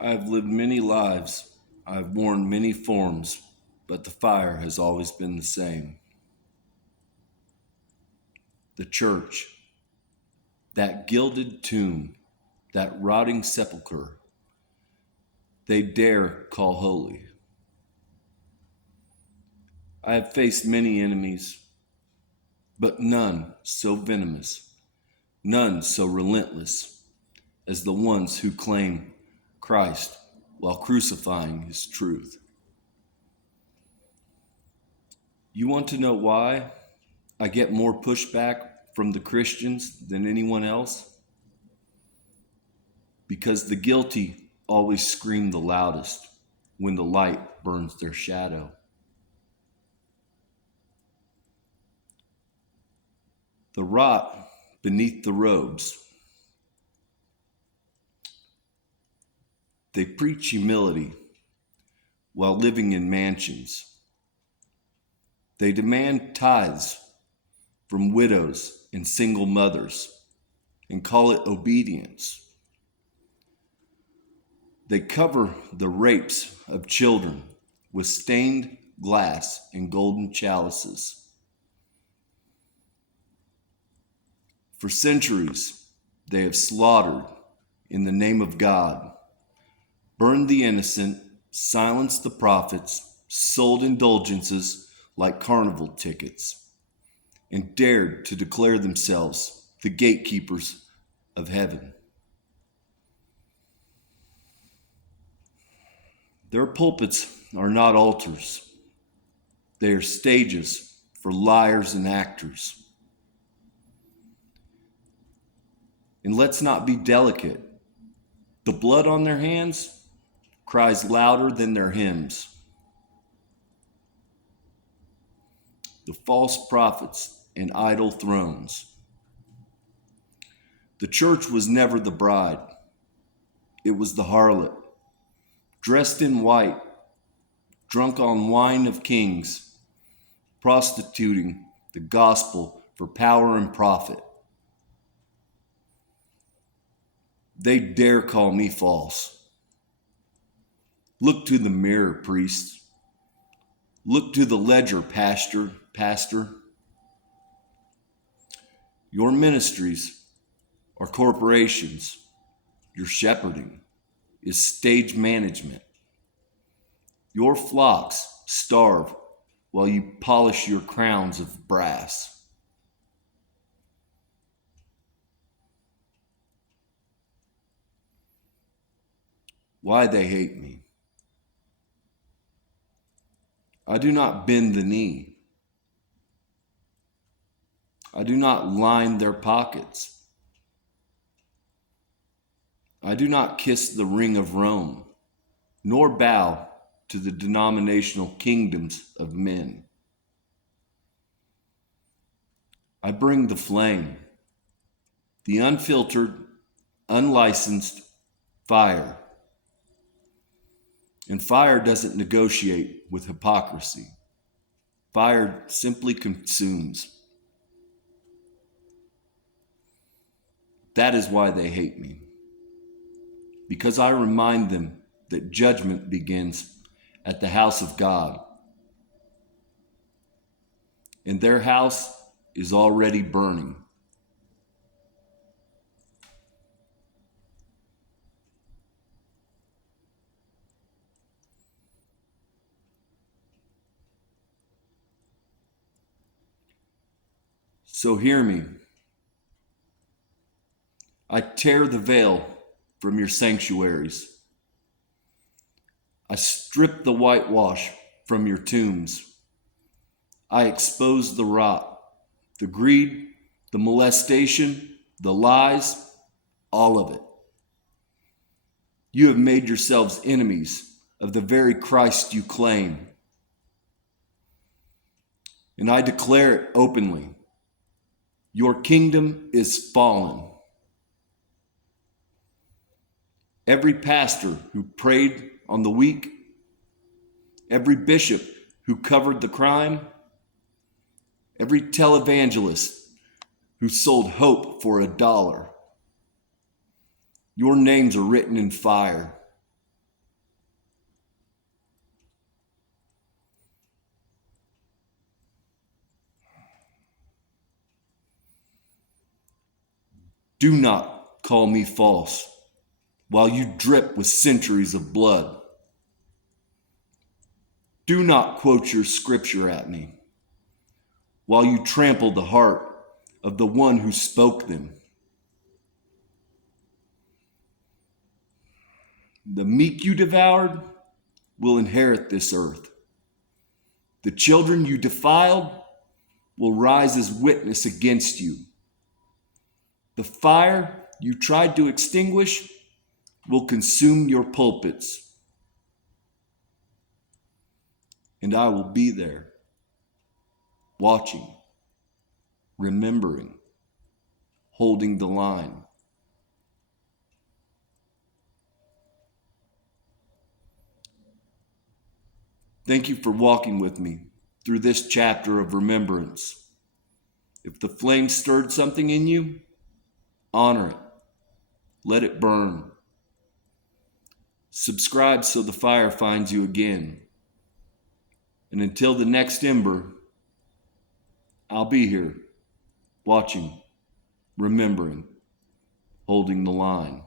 I have lived many lives, I have worn many forms, but the fire has always been the same. The church, that gilded tomb, that rotting sepulchre, they dare call holy. I have faced many enemies, but none so venomous, none so relentless as the ones who claim Christ while crucifying his truth. You want to know why I get more pushback from the Christians than anyone else? Because the guilty always scream the loudest when the light burns their shadow. The rot beneath the robes. They preach humility while living in mansions. They demand tithes from widows and single mothers and call it obedience. They cover the rapes of children with stained glass and golden chalices. For centuries, they have slaughtered in the name of God, burned the innocent, silenced the prophets, sold indulgences like carnival tickets, and dared to declare themselves the gatekeepers of heaven. Their pulpits are not altars. They are stages for liars and actors. And let's not be delicate. The blood on their hands cries louder than their hymns. The false prophets and idol thrones. The church was never the bride. It was the harlot, dressed in white, drunk on wine of kings, prostituting the gospel for power and profit. They dare call me false. Look to the mirror, priest. Look to the ledger, pastor. Your ministries are corporations. Your shepherding is stage management. Your flocks starve while you polish your crowns of brass. Why they hate me. I do not bend the knee. I do not line their pockets. I do not kiss the ring of Rome, nor bow to the denominational kingdoms of men. I bring the flame, the unfiltered, unlicensed fire. And fire doesn't negotiate with hypocrisy. Fire simply consumes. That is why they hate me. Because I remind them that judgment begins at the house of God. And their house is already burning. So hear me. I tear the veil from your sanctuaries. I strip the whitewash from your tombs. I expose the rot, the greed, the molestation, the lies, all of it. You have made yourselves enemies of the very Christ you claim. And I declare it openly. Your kingdom is fallen. Every pastor who preyed on the weak, every bishop who covered the crime, every televangelist who sold hope for $1. Your names are written in fire. Do not call me false while you drip with centuries of blood. Do not quote your scripture at me while you trample the heart of the one who spoke them. The meek you devoured will inherit this earth. The children you defiled will rise as witness against you. The fire you tried to extinguish will consume your pulpits. And I will be there, watching, remembering, holding the line. Thank you for walking with me through this chapter of remembrance. If the flame stirred something in you, honor it. Let it burn. Subscribe so the fire finds you again. And until the next ember, I'll be here, watching, remembering, holding the line.